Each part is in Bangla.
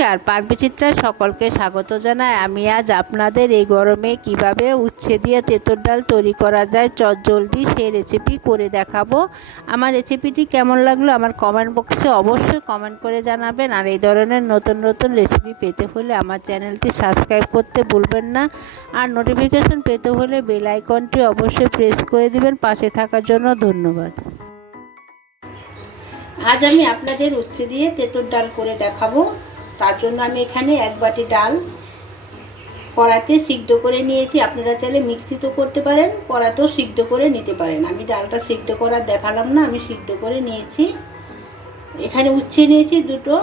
নমস্কার। পাক বিচিত্রায় সকলকে স্বাগত জানাই। আমি আজ আপনাদের এই গরমে কীভাবে উচ্ছে দিয়ে তেঁতুর ডাল তৈরি করা যায় চটজলদি সেই রেসিপি করে দেখাবো। আমার রেসিপিটি কেমন লাগল আমার কমেন্ট বক্সে অবশ্যই কমেন্ট করে জানাবেন। আর এই ধরনের নতুন নতুন রেসিপি পেতে হলে আমার চ্যানেলটি সাবস্ক্রাইব করতে ভুলবেন না। আর নোটিফিকেশন পেতে হলে বেল আইকনটি অবশ্যই প্রেস করে দিবেন। পাশে থাকার জন্য ধন্যবাদ। আজ আমি আপনাদের উচ্ছে দিয়ে তেঁতুর ডাল করে দেখাবো। তার জন্য আমি এখানে এক বাটি ডাল কড়াতে সিদ্ধ করে নিয়েছি। আপনারা চাইলে মিক্সিতেও করতে পারেন কড়াতেও সিদ্ধ করে নিতে পারেন। আমি ডালটা সিদ্ধ করার দেখালাম না, আমি সিদ্ধ করে নিয়েছি। এখানে উচ্ছে নিয়েছি দুটো।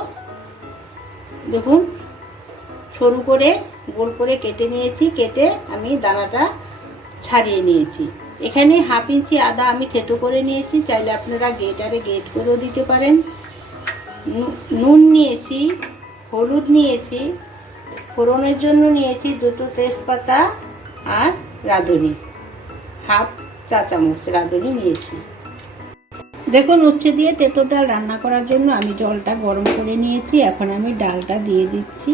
দেখুন, সরু করে গোল করে কেটে নিয়েছি, কেটে আমি দানাটা ছাড়িয়ে নিয়েছি। এখানে হাফ ইঞ্চি আদা আমি থেতো করে নিয়েছি, চাইলে আপনারা গেটারে গেট করেও দিতে পারেন। নুন নিয়েছি হলুদ নিয়েছি, ফোড়নের জন্য নিয়েছি দুটো তেজপাতা আর রাঁধুনি। হাফ চা চামচ রাঁধুনি নিয়েছি। দেখুন, উচ্ছে দিয়ে তেঁতো ডাল রান্না করার জন্য আমি জলটা গরম করে নিয়েছি। এখন আমি ডালটা দিয়ে দিচ্ছি।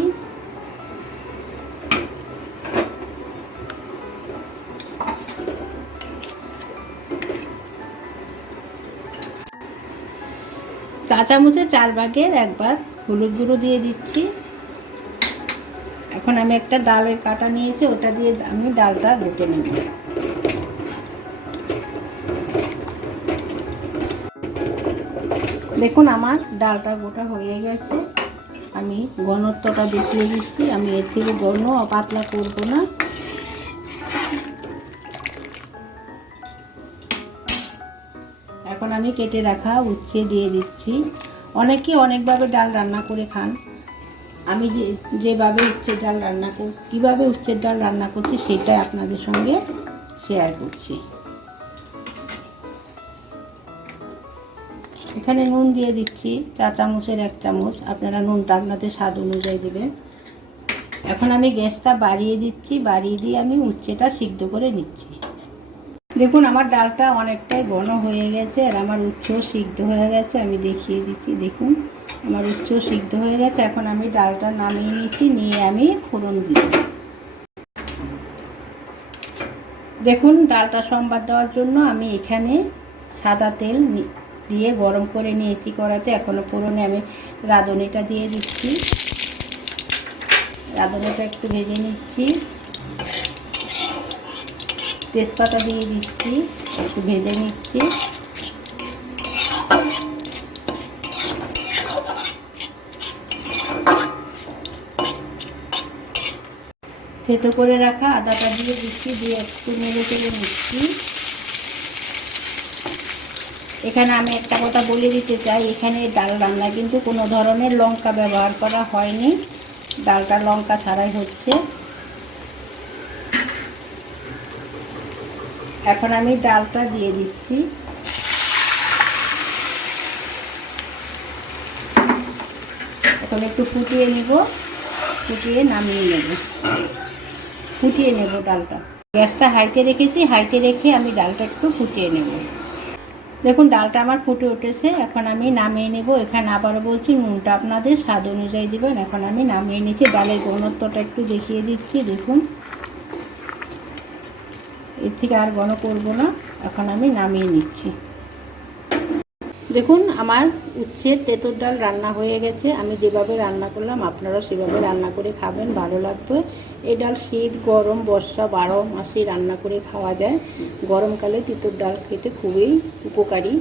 চা চামচে চার ভাগের এক ভাগ হলুদ গুঁড়ো দিয়ে দিচ্ছি। এখন আমি একটা ডালের কাটা নিয়েছি, ওটা দিয়ে আমি ডালটা বেটে নেব। দেখুন, আমার ডালটা গোটা হয়ে গেছে। আমি ঘনত্বটা দেখিয়ে দিচ্ছি। আমি এর থেকে ঘন পাতলা করব না। এখন আমি কেটে রাখা উচ্ছে দিয়ে দিচ্ছি। অনেকে অনেকভাবে ডাল রান্না করে খান। আমি যে, যেভাবে উচ্ছের ডাল রান্না কর, কীভাবে উচ্ছের ডাল রান্না করছি সেটাই আপনাদের সঙ্গে শেয়ার করছি। এখানে নুন দিয়ে দিচ্ছি, চা চামচের এক চামচ। আপনারা নুনটা আপনাদের স্বাদ অনুযায়ী দেবেন। এখন আমি গ্যাসটা বাড়িয়ে দিচ্ছি, বাড়িয়ে দিয়ে আমি উচ্ছেটা সিদ্ধ করে নিচ্ছি। দেখুন, আমার ডালটা অনেকটাই ঘন হয়ে গেছে আর আমার উচ্ছেও সিদ্ধ হয়ে গেছে, আমি দেখিয়ে দিচ্ছি, দেখুন, আমার উচ্চ সিদ্ধ হয়ে গেছে। এখন আমি ডালটা নামিয়ে নিচ্ছি, নিয়ে আমি ফোড়ন দিচ্ছি দেখুন, ডালটা সম্বাদ দেওয়ার জন্য আমি এখানে সাদা তেল দিয়ে গরম করে নিয়েছি কড়াতে। এখনও ফোড়নে আমি রাঁধুনিটা দিয়ে দিচ্ছি। রাঁধুনিটা একটু ভেজে নিচ্ছি। তেজপাতা দিয়ে দিচ্ছি, একটু ভেজে নিচ্ছি। থেতো করে রাখা আদাটা দিয়ে দিচ্ছি, দিয়ে একটু নেড়ে চেড়ে নিচ্ছি। এখানে আমি একটা কথা বলে দিতে চাই, এখানে ডাল রান্না কিন্তু কোনো ধরনের লঙ্কা ব্যবহার করা হয়নি। ডালটা লঙ্কা ছাড়াই হচ্ছে। এখন আমি ডালটা দিয়ে দিচ্ছি। এখন একটু ফুটিয়ে নেব। ফুটিয়ে নামিয়ে নেব। ফুটিয়ে নেব ডালটা। গ্যাসটা হাইতে রেখেছি, হাইতে রেখে আমি ডালটা একটু ফুটিয়ে নেব। দেখুন, ডালটা আমার ফুটে উঠেছে। এখন আমি নামিয়ে নেব। এখানে আবারও বলছি, নুনটা আপনাদের স্বাদ অনুযায়ী দেবেন। এখন আমি নামিয়ে নিচ্ছি। ডালের ঘনত্বটা একটু দেখিয়ে দিচ্ছি, দেখুন। এর থেকে আর ঘন করব না। এখন আমি নামিয়ে নিচ্ছি। দেখুন, আমার উচ্ছের তেঁতুর ডাল রান্না হয়ে গেছে। আমি যেভাবে রান্না করলাম, আপনারাও সেভাবে রান্না করে খাবেন, ভালো লাগবে। এই ডাল শীত, গরম, বর্ষা, বারো মাসে রান্না করে খাওয়া যায়। গরমকালে তেঁতুর ডাল খেতে খুবই উপকারী।